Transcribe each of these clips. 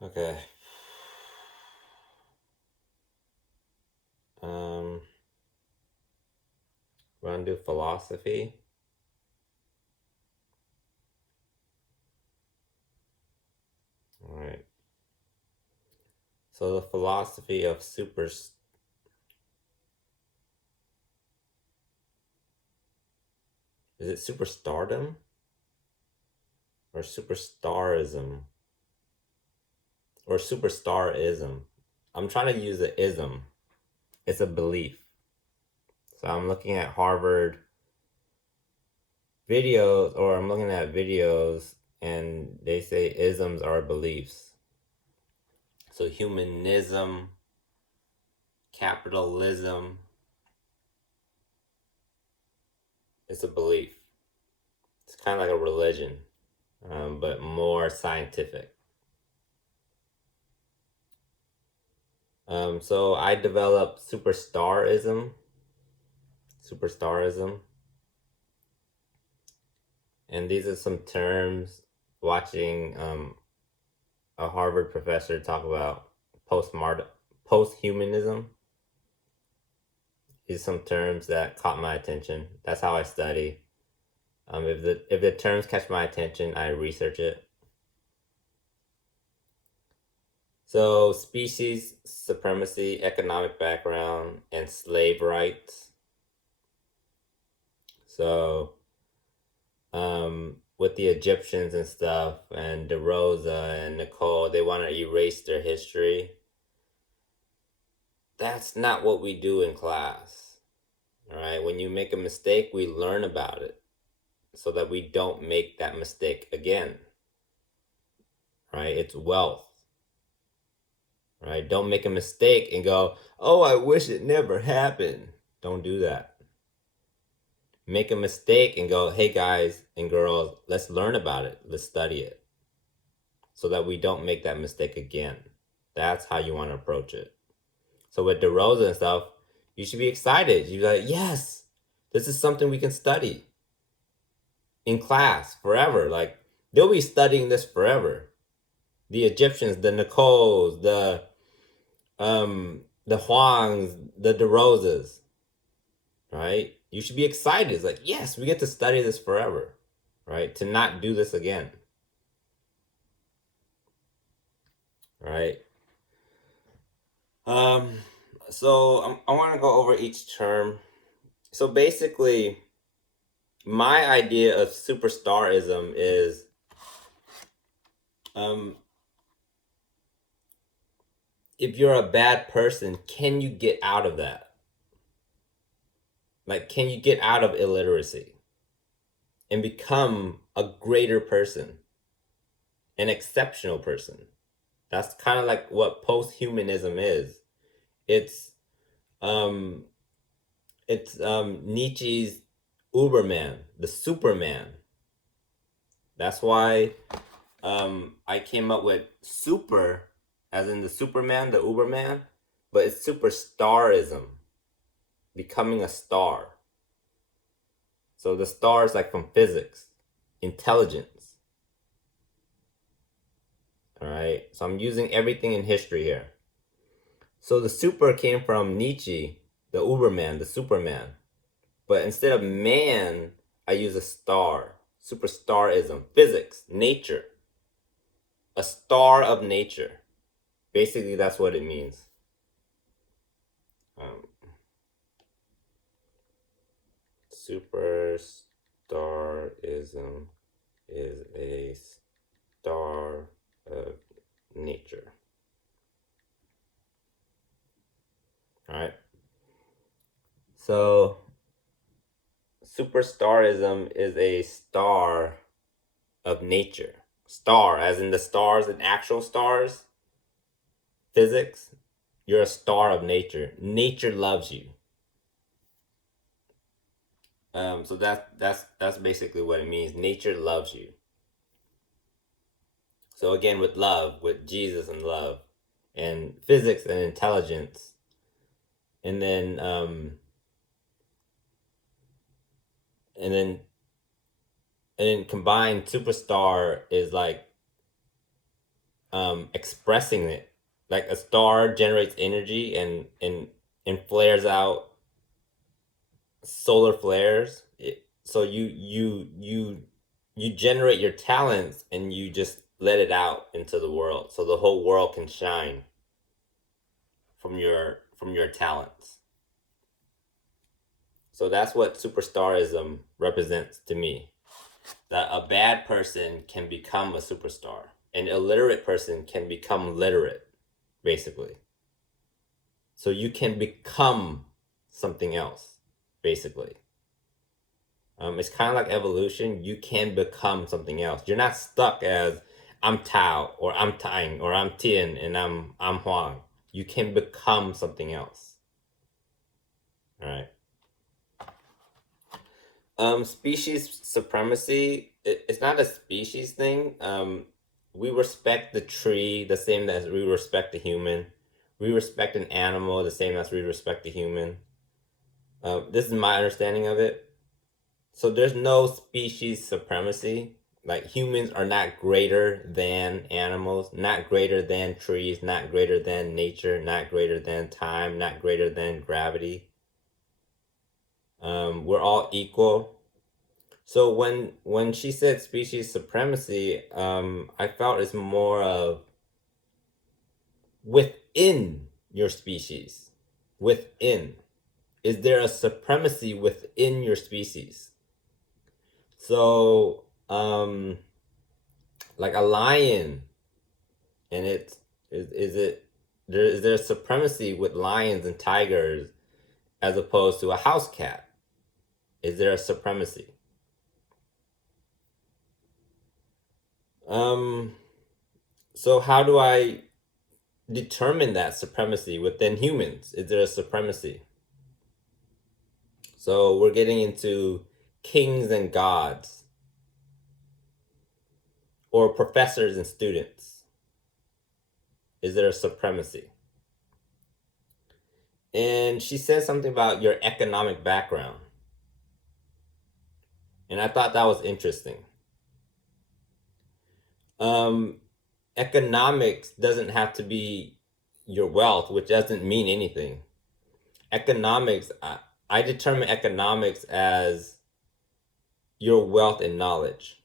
Okay. Um, we're gonna do philosophy. All right. So the philosophy of is it superstardom or superstarism or superstarism? I'm trying to use the ism. It's a belief. So I'm looking at Harvard videos, or I'm looking at videos, and they say isms are beliefs. So humanism, capitalism, it's a belief. It's kind of like a religion, but more scientific. So I developed superstarism, and these are some terms. Watching a Harvard professor talk about post-humanism. These are some terms that caught my attention. That's how I study. If the terms catch my attention, I research it. So, species supremacy, economic background, and slave rights. So, with the Egyptians and stuff, and DeRosa and Nicole, they want to erase their history. That's not what we do in class. All right. When you make a mistake, we learn about it so that we don't make that mistake again. Right? It's wealth. Right? Don't make a mistake and go, oh, I wish it never happened. Don't do that. Make a mistake and go, hey guys and girls, let's learn about it. Let's study it so that we don't make that mistake again. That's how you want to approach it. So with DeRosa and stuff, you should be excited. You'd be like, yes, this is something we can study in class forever. Like, they'll be studying this forever. The Egyptians, the Nicoles, the Huangs, the DeRosas, right? You should be excited. It's like, yes, we get to study this forever, right? To not do this again, right? Um, so I want to go over each term. So basically, my idea of superstarism is, um, if you're a bad person, can you get out of that? Like, can you get out of illiteracy and become a greater person, an exceptional person? That's kind of like what post-humanism is. It's um Nietzsche's Uberman, the Superman. That's why I came up with super, as in the Superman, the Uberman, but it's superstarism, becoming a star. So the star is like from physics, intelligence. All right. So I'm using everything in history here. So the super came from Nietzsche, the Uberman, the Superman. But instead of man, I use a star. Superstarism, physics, nature. A star of nature. Basically, that's what it means. Um, Superstarism is a star of nature. All right. So, superstarism is a star of nature. Star, as in the stars and actual stars, physics. You're a star of nature. Nature loves you. So that's basically what it means. Nature loves you. So again, with love, with Jesus and love, and physics and intelligence, and then and then and then combined superstar is like expressing it. Like a star generates energy and flares out solar flares. So you generate your talents and you just let it out into the world, so the whole world can shine from your talents. So that's what superstarism represents to me. That a bad person can become a superstar. An illiterate person can become literate, basically. So you can become something else, basically. It's kind of like evolution. You can become something else. You're not stuck as I'm Tao or I'm Tang or I'm Tien and I'm Huang. You can become something else. All right. Species supremacy. It's not a species thing. We respect the tree the same as we respect the human. We respect an animal the same as we respect the human. This is my understanding of it. So there's no species supremacy. Like humans are not greater than animals, not greater than trees, not greater than nature, not greater than time, not greater than gravity. We're all equal. So when she said species supremacy, I felt it's more of within your species. Within. Is there a supremacy within your species? So, like a lion, and is there supremacy with lions and tigers as opposed to a house cat? Is there a supremacy? So how do I determine that supremacy within humans? Is there a supremacy? So we're getting into kings and gods, or professors and students. Is there a supremacy? And she said something about your economic background. And I thought that was interesting. Economics doesn't have to be your wealth, which doesn't mean anything. Economics, I determine economics as your wealth and knowledge.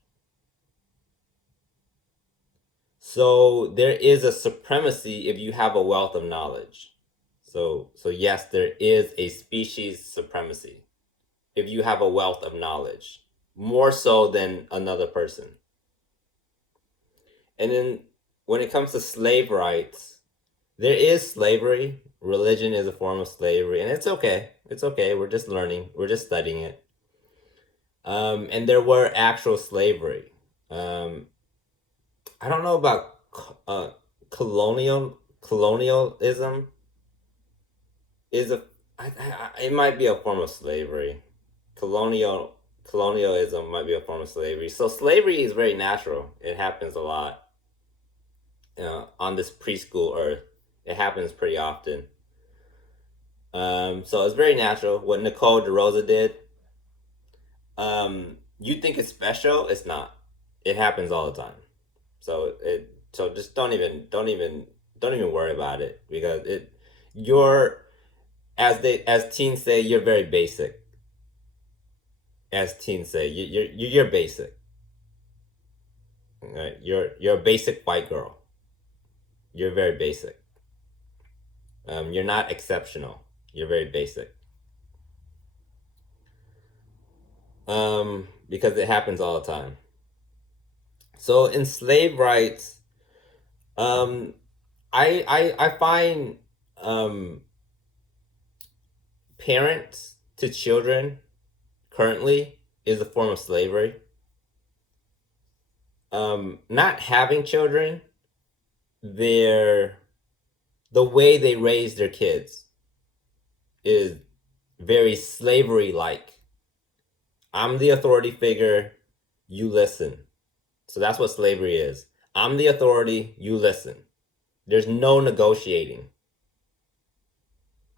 So there is a supremacy if you have a wealth of knowledge. So yes, there is a species supremacy if you have a wealth of knowledge, more so than another person. And then when it comes to slave rights, there is slavery. Religion is a form of slavery, and it's okay. It's okay. We're just learning. We're just studying it. And there were actual slavery. I don't know about colonialism. It might be a form of slavery. Colonialism might be a form of slavery. So slavery is very natural. It happens a lot. On this preschool earth, it happens pretty often. So it's very natural. What Nicole DeRosa did, you think it's special? It's not. It happens all the time. So just don't even worry about it, because you're, as teens say, you're very basic. As teens say, you're basic. Right? You're a basic white girl. You're very basic. You're not exceptional. You're very basic. Because it happens all the time. So in slave rights, I find parents to children currently is a form of slavery. Not having children, the way they raise their kids is very slavery like. I'm the authority figure, you listen. So that's what slavery is. I'm the authority, you listen. There's no negotiating.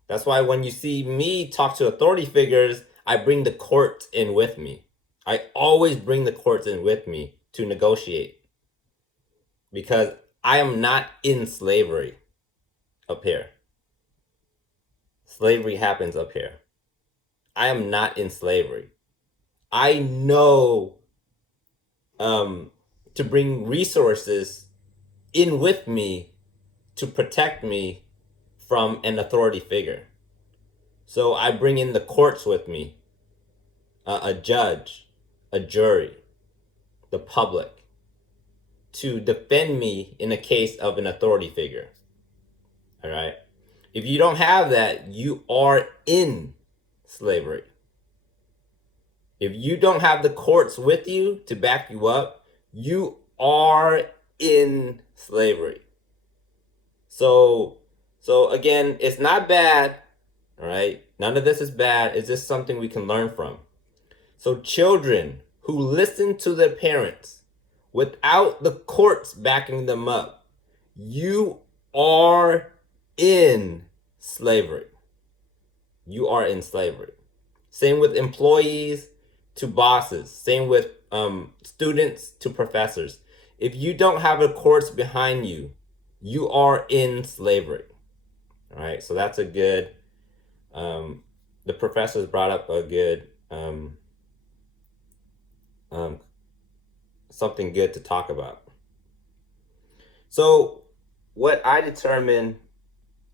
That's why when you see me talk to authority figures, I bring the court in with me. I always bring the courts in with me to negotiate, because I am not in slavery up here. Slavery happens up here. I am not in slavery. I know to bring resources in with me to protect me from an authority figure. So I bring in the courts with me, a judge, a jury, the public, to defend me in a case of an authority figure. All right. If you don't have that, you are in slavery. If you don't have the courts with you to back you up, you are in slavery. So again, it's not bad, all right? None of this is bad. It's just something we can learn from. So children who listen to their parents without the courts backing them up, you are in slavery. You are in slavery. Same with employees to bosses. Same with students to professors. If you don't have the courts behind you, you are in slavery. All right, so that's a good. The professors brought up a good something good to talk about. So, what I determine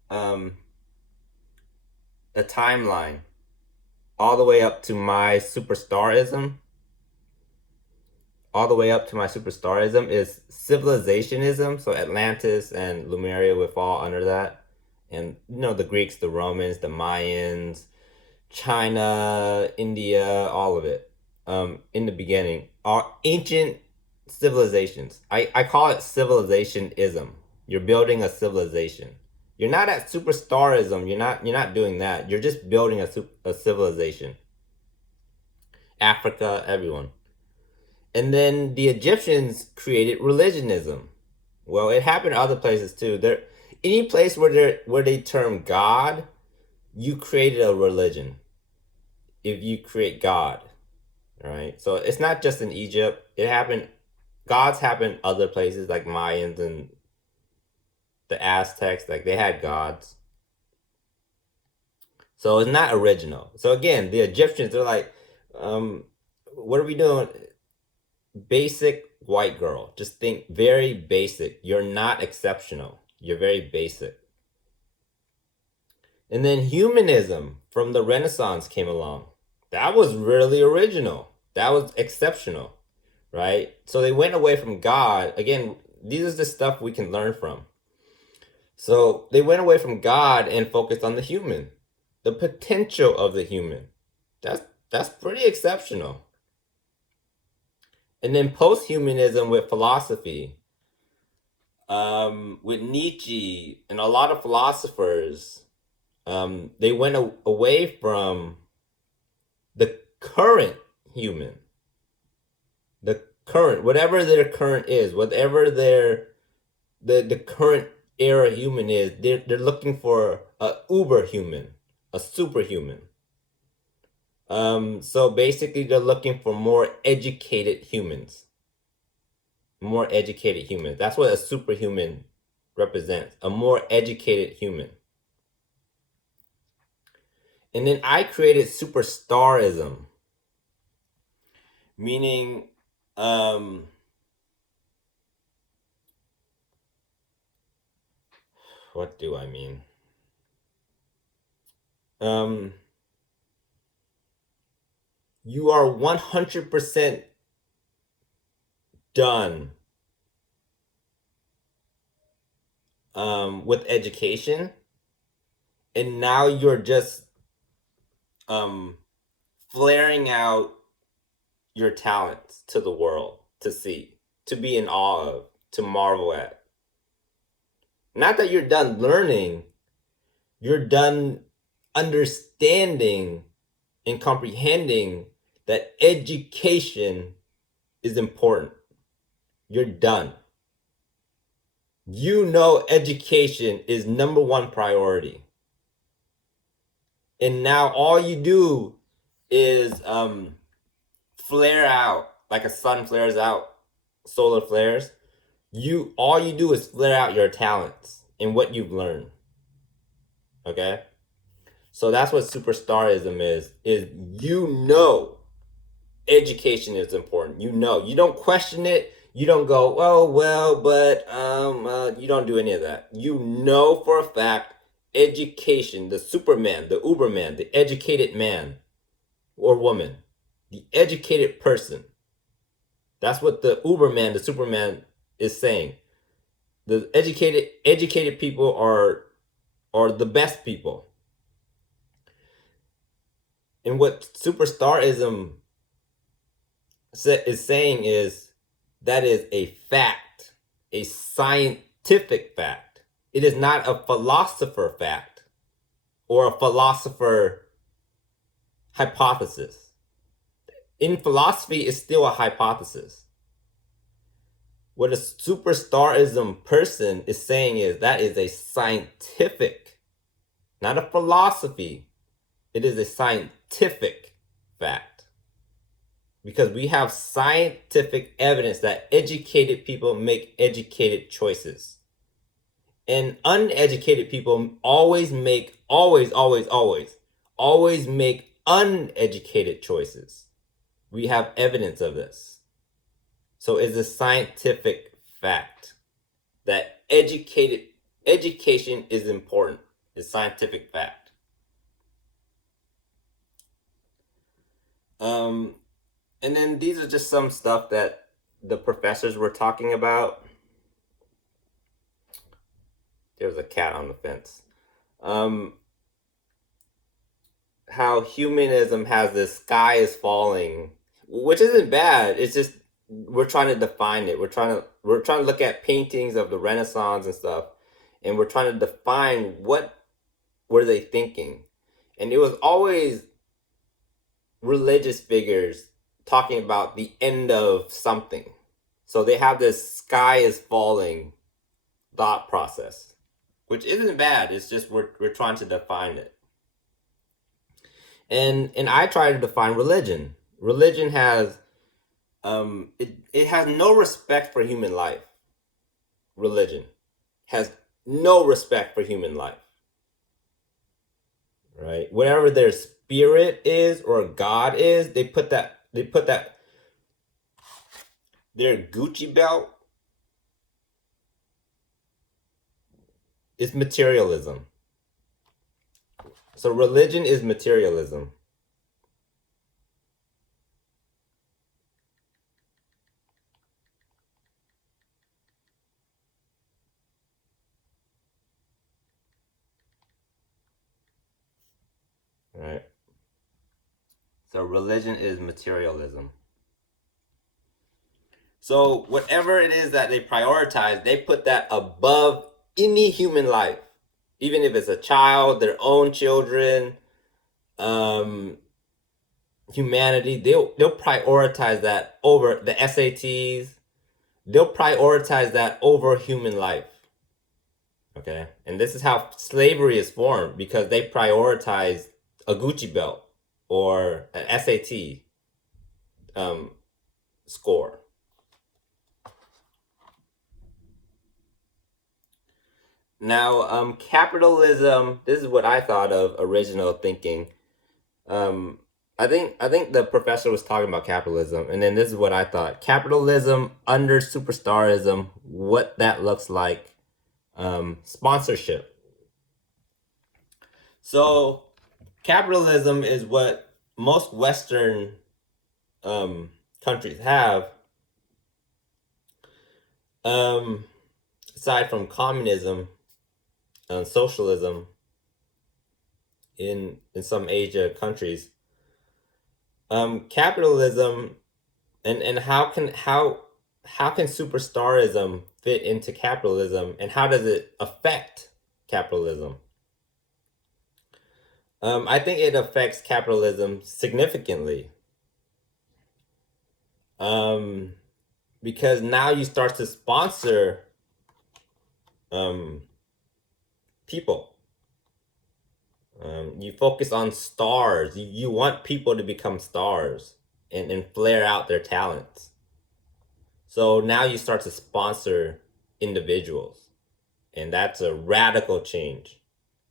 a timeline all the way up to my superstarism. All the way up to my superstarism is civilizationism. So Atlantis and Lemuria would fall under that. And the Greeks, the Romans, the Mayans, China, India, all of it. In the beginning, are ancient civilizations. I call it civilizationism. You're building a civilization. You're not at superstarism. You're not doing that. You're just building a civilization. Africa, everyone. And then the Egyptians created religionism. Well, it happened in other places too. Any place where they term God, you created a religion. If you create God, right? So it's not just in Egypt. It happened. Gods happened other places like Mayans and the Aztecs. Like they had gods. So it's not original. So again, the Egyptians, they're like, what are we doing? Basic white girl. Just think very basic. You're not exceptional. You're very basic. And then humanism from the Renaissance came along. That was really original. That was exceptional, right? So they went away from God. Again, these are the stuff we can learn from. So they went away from God and focused on the human, the potential of the human. That's pretty exceptional. And then post-humanism with philosophy, with Nietzsche and a lot of philosophers, they went away from the current human, the current, whatever their current is, whatever the current era human is, they're looking for a uber human, a superhuman. So basically they're looking for more educated humans. More educated humans. That's what a superhuman represents. A more educated human. And then I created superstarism. Meaning, what do I mean? You are 100% done with education, and now you're just flaring out your talents to the world to see, to be in awe of, to marvel at. Not that you're done learning, you're done understanding and comprehending that education is important. You're done. You know education is number one priority. And now all you do is flare out like a sun flares out, solar flares. all you do is flare out your talents and what you've learned. Okay? So that's what superstarism is education is important. You don't question it. You don't go, oh well, but you don't do any of that. You know for a fact education, the Superman, the Uberman, the educated man or woman, the educated person. That's what the Uberman, the Superman is saying. The educated people are the best people. And what superstarism is saying is that is a fact, a scientific fact. It is not a philosopher fact or a philosopher hypothesis. In philosophy, it's still a hypothesis. What a superstarism person is saying is that is a scientific, not a philosophy. It is a scientific fact. Because we have scientific evidence that educated people make educated choices. And uneducated people always make uneducated choices. We have evidence of this. So it's a scientific fact that education is important. It's scientific fact. And then these are just some stuff that the professors were talking about. There's a cat on the fence. How humanism has this sky is falling, which isn't bad. It's just we're trying to define it. We're trying to look at paintings of the Renaissance and stuff, and we're trying to define what were they thinking. And it was always religious figures talking about the end of something. So they have this sky is falling thought process, which isn't bad. It's just we're trying to define it. And I try to define religion. Religion has it has no respect for human life. Religion has no respect for human life. Right? Whatever their spirit is or God is, they put that their Gucci belt is materialism. So religion is materialism. Right? So religion is materialism. So whatever it is that they prioritize, they put that above any human life. Even if it's a child, their own children, humanity, they'll prioritize that over the SATs. They'll prioritize that over human life. Okay? And this is how slavery is formed, because they prioritize a Gucci belt or an SAT score. Now, capitalism, this is what I thought of original thinking. I think the professor was talking about capitalism, and then this is what I thought. Capitalism under superstarism, what that looks like. Sponsorship. So capitalism is what most Western countries have. Aside from communism and socialism in some Asia countries, capitalism and how can superstarism fit into capitalism, and how does it affect capitalism? I think it affects capitalism significantly. Because now you start to sponsor people. You focus on stars. You want people to become stars and flare out their talents. So now you start to sponsor individuals, and that's a radical change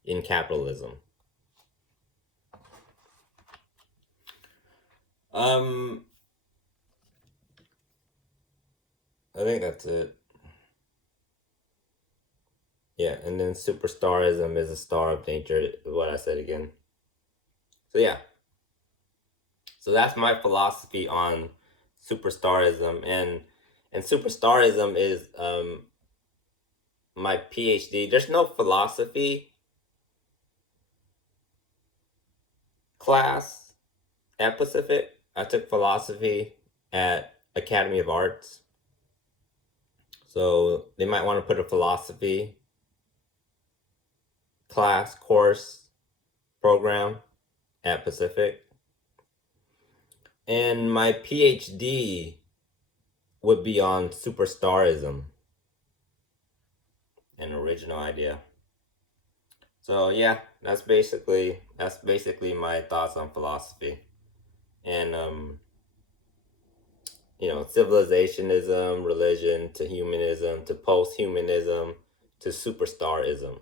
in capitalism. Um, I think that's it. Yeah, and then superstarism is a star of nature, what I said again. So yeah. So that's my philosophy on superstarism, and superstarism is my PhD. There's no philosophy class at Pacific. I took philosophy at Academy of Arts. So they might want to put a philosophy class, course, program at Pacific. And my PhD would be on superstarism, an original idea. So yeah, that's basically my thoughts on philosophy. And civilizationism, religion, to humanism, to post-humanism, to superstarism,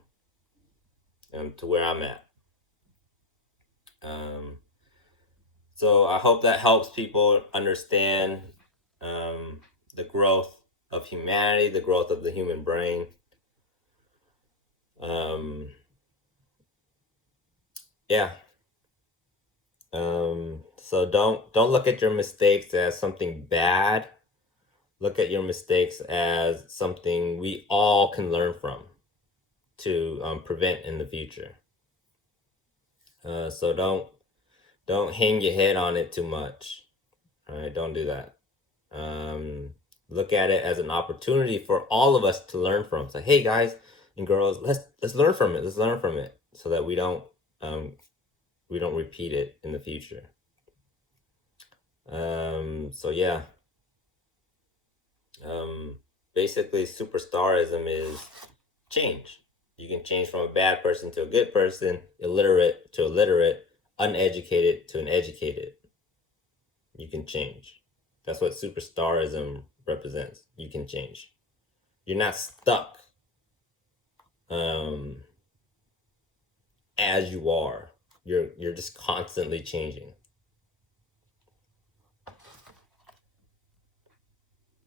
to where I'm at. Um, so I hope that helps people understand um, the growth of humanity, the growth of the human brain. Um, yeah. So don't look at your mistakes as something bad. Look at your mistakes as something we all can learn from to prevent in the future. So don't hang your head on it too much. All right, don't do that. Um, Look at it as an opportunity for all of us to learn from. So hey guys and girls, let's learn from it. Let's learn from it so that we don't repeat it in the future. So yeah. Um, Basically, superstarism is change. You can change from a bad person to a good person, illiterate to illiterate, uneducated to an educated. You can change. That's what superstarism represents. You can change. You're not stuck um, as you are. You're just constantly changing.